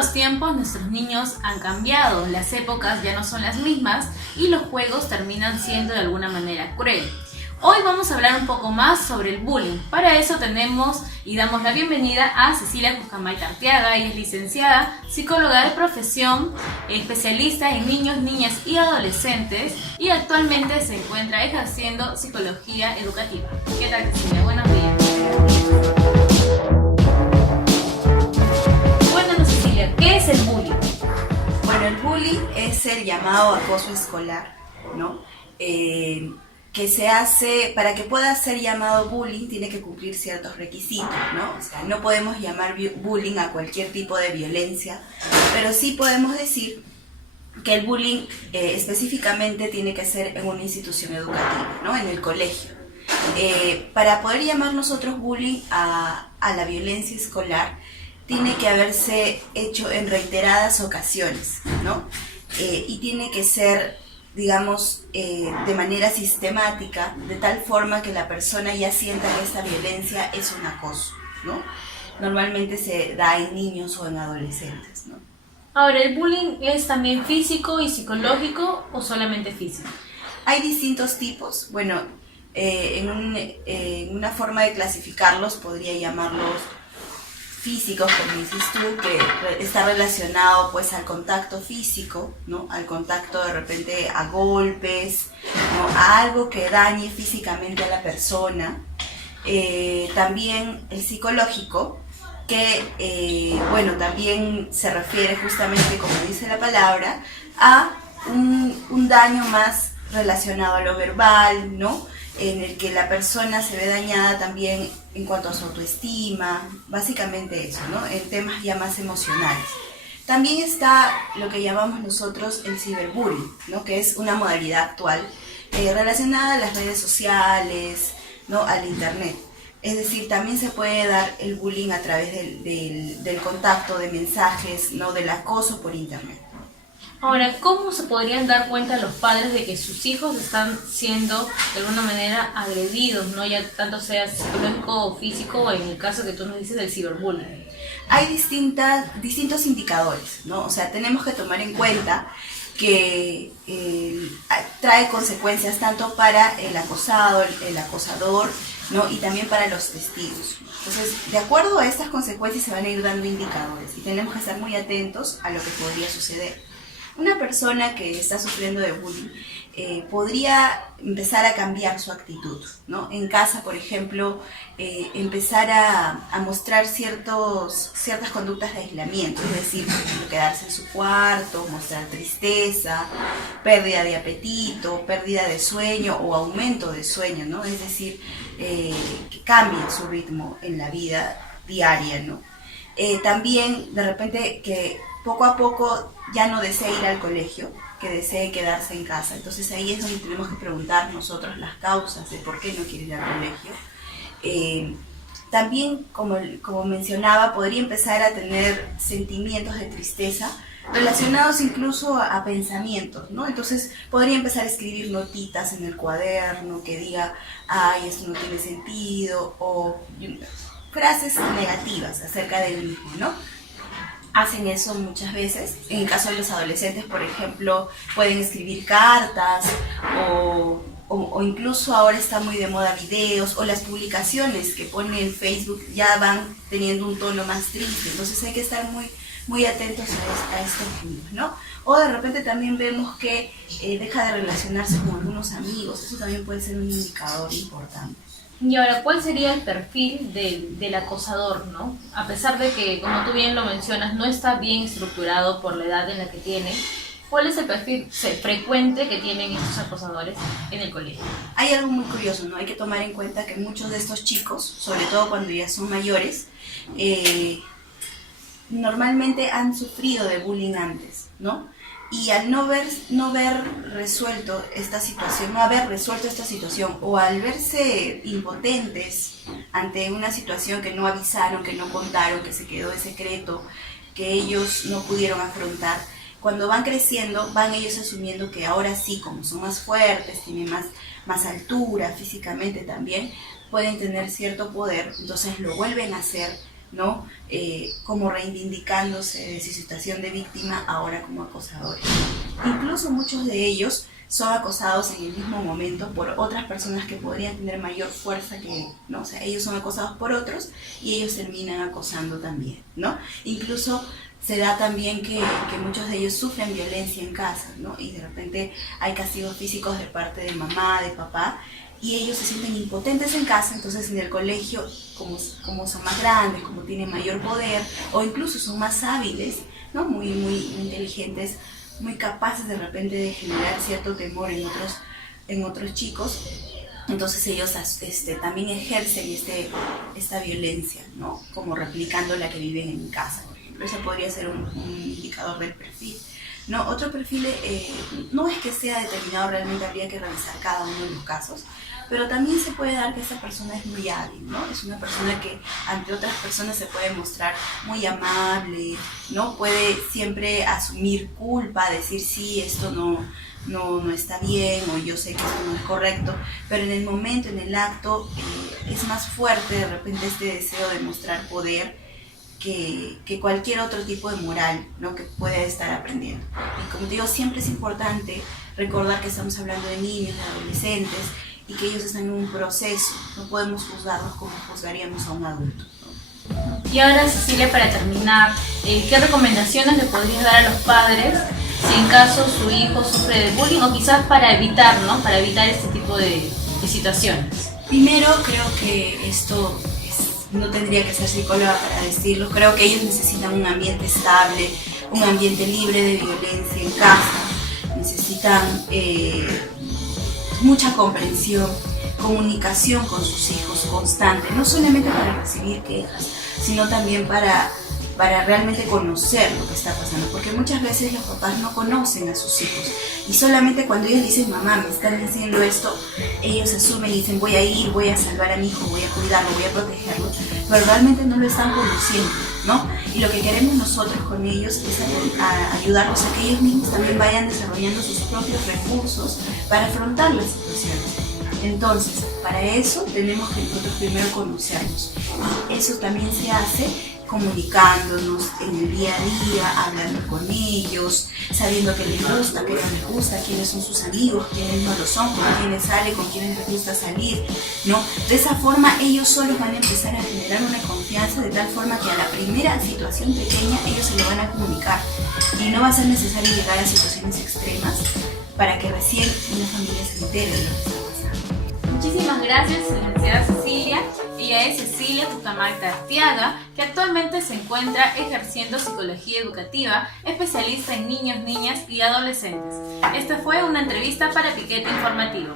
los tiempos nuestros niños han cambiado, las épocas ya no son las mismas y los juegos terminan siendo de alguna manera cruel. Hoy vamos a hablar un poco más sobre el bullying. Para eso tenemos y damos la bienvenida a Cecilia Cuscamay Arteaga. Ella es licenciada, psicóloga de profesión, especialista en niños, niñas y adolescentes y actualmente se encuentra ejerciendo psicología educativa. ¿Qué tal, Cecilia? Buenos días. Cuéntanos, Cecilia, ¿qué es el bullying? Bueno, el bullying es el llamado acoso escolar, ¿no? Que se hace, para que pueda ser llamado bullying, tiene que cumplir ciertos requisitos, ¿no? O sea, no podemos llamar bullying a cualquier tipo de violencia, pero sí podemos decir que el bullying específicamente tiene que ser en una institución educativa, ¿no? En el colegio. Para poder llamar nosotros bullying a la violencia escolar, tiene que haberse hecho en reiteradas ocasiones, ¿no? Y tiene que ser, digamos, de manera sistemática, de tal forma que la persona ya sienta que esta violencia es un acoso, ¿no? Normalmente se da en niños o en adolescentes, ¿no? Ahora, ¿el bullying es también físico y psicológico o solamente físico? Hay distintos tipos. Bueno, en una forma de clasificarlos podría llamarlos físicos, como dices tú, que está relacionado pues al contacto físico, ¿no? Al contacto de repente a golpes, ¿no? A algo que dañe físicamente a la persona. También el psicológico, que bueno, también se refiere justamente, como dice la palabra, a un daño más relacionado a lo verbal, ¿no? En el que la persona se ve dañada también en cuanto a su autoestima, básicamente eso, ¿no? En temas ya más emocionales. También está lo que llamamos nosotros el ciberbullying, ¿no? Que es una modalidad actual relacionada a las redes sociales, ¿no? Al internet. Es decir, también se puede dar el bullying a través del contacto de mensajes, ¿no? Del acoso por internet. Ahora, ¿cómo se podrían dar cuenta los padres de que sus hijos están siendo de alguna manera agredidos, ¿no? Ya tanto sea psicológico o físico, o en el caso que tú nos dices del ciberbullying? Hay distintos indicadores, ¿no? O sea, tenemos que tomar en cuenta que trae consecuencias tanto para el acosado, el acosador, ¿no? Y también para los testigos. Entonces, de acuerdo a estas consecuencias se van a ir dando indicadores y tenemos que estar muy atentos a lo que podría suceder. Una persona que está sufriendo de bullying podría empezar a cambiar su actitud, ¿no? En casa, por ejemplo, empezar a mostrar ciertas conductas de aislamiento, es decir, por ejemplo, quedarse en su cuarto, mostrar tristeza, pérdida de apetito, pérdida de sueño o aumento de sueño, ¿no? Es decir, que cambie su ritmo en la vida diaria, ¿no? También, de repente, que poco a poco ya no desee ir al colegio, que desee quedarse en casa. Entonces ahí es donde tenemos que preguntar nosotros las causas de por qué no quiere ir al colegio. También, como mencionaba, podría empezar a tener sentimientos de tristeza relacionados incluso a pensamientos, ¿no? Entonces podría empezar a escribir notitas en el cuaderno que diga, ay, esto no tiene sentido, o frases negativas acerca del mismo, ¿no? Hacen eso muchas veces. En el caso de los adolescentes, por ejemplo, pueden escribir cartas o incluso ahora está muy de moda videos, o las publicaciones que pone en Facebook ya van teniendo un tono más triste. Entonces hay que estar muy atentos a estos puntos, ¿no? O de repente también vemos que deja de relacionarse con algunos amigos. Eso también puede ser un indicador importante. Y ahora, ¿cuál sería el perfil del acosador, ¿no? A pesar de que, como tú bien lo mencionas, no está bien estructurado por la edad en la que tiene, ¿cuál es el perfil frecuente que tienen estos acosadores en el colegio? Hay algo muy curioso, ¿no? Hay que tomar en cuenta que muchos de estos chicos, sobre todo cuando ya son mayores, normalmente han sufrido de bullying antes, ¿no? Y al no haber resuelto esta situación o al verse impotentes ante una situación que no avisaron, que no contaron, que se quedó de secreto, que ellos no pudieron afrontar, cuando van creciendo, van ellos asumiendo que ahora sí, como son más fuertes, tienen más altura físicamente también, pueden tener cierto poder, entonces lo vuelven a hacer ¿no? Como reivindicándose de su situación de víctima ahora como acosadores. Incluso muchos de ellos son acosados en el mismo momento por otras personas que podrían tener mayor fuerza que, ¿no? O sea, ellos son acosados por otros y ellos terminan acosando también, ¿no? Incluso se da también que muchos de ellos sufren violencia en casa, ¿no? Y de repente hay castigos físicos de parte de mamá, de papá, y ellos se sienten impotentes en casa, entonces en el colegio, como son más grandes, como tienen mayor poder, o incluso son más hábiles, ¿no? Muy inteligentes, muy capaces de repente de generar cierto temor en otros chicos, entonces ellos también ejercen esta violencia, ¿no? Como replicando la que viven en casa, por ejemplo. Eso podría ser un indicador del perfil. No, otro perfil no es que sea determinado, realmente habría que revisar cada uno de los casos, pero también se puede dar que esta persona es muy hábil, ¿no? Es una persona que ante otras personas se puede mostrar muy amable, ¿no? Puede siempre asumir culpa, decir sí, esto no está bien, o yo sé que esto no es correcto, pero en el momento, en el acto, es más fuerte de repente este deseo de mostrar poder que cualquier otro tipo de moral, ¿no? Que puede estar aprendiendo. Y como te digo, siempre es importante recordar que estamos hablando de niños, de adolescentes, y que ellos están en un proceso, no podemos juzgarlos como juzgaríamos a un adulto, ¿no? Y ahora, Cecilia, para terminar, ¿qué recomendaciones le podrías dar a los padres si en caso su hijo sufre de bullying, o quizás para evitar, ¿no? Para evitar este tipo de situaciones? Primero, creo que esto no tendría que ser psicóloga para decirlo, creo que ellos necesitan un ambiente estable, un ambiente libre de violencia en casa, necesitan mucha comprensión, comunicación con sus hijos constante, no solamente para recibir quejas, sino también para realmente conocer lo que está pasando, porque muchas veces los papás no conocen a sus hijos y solamente cuando ellos dicen mamá, me están diciendo esto, ellos asumen y dicen voy a ir, voy a salvar a mi hijo, voy a cuidarlo, voy a protegerlo, pero realmente no lo están conociendo, ¿no? Y lo que queremos nosotros con ellos es ayudarlos a que ellos mismos también vayan desarrollando sus propios recursos para afrontar la situación. Entonces, para eso tenemos que nosotros primero conocerlos. Y eso también se hace comunicándonos en el día a día, hablando con ellos, sabiendo qué les gusta, qué no les gusta, quiénes son sus amigos, quiénes no lo son, con quiénes sale, con quiénes les gusta salir, ¿no? De esa forma ellos solos van a empezar a generar una confianza de tal forma que a la primera situación pequeña ellos se lo van a comunicar y no va a ser necesario llegar a situaciones extremas para que recién una familia se entere de lo que está pasando. Muchísimas gracias, licenciada Cecilia. Ella es Cecilia Tucamac Arteaga, que actualmente se encuentra ejerciendo psicología educativa, especialista en niños, niñas y adolescentes. Esta fue una entrevista para Piquete Informativo.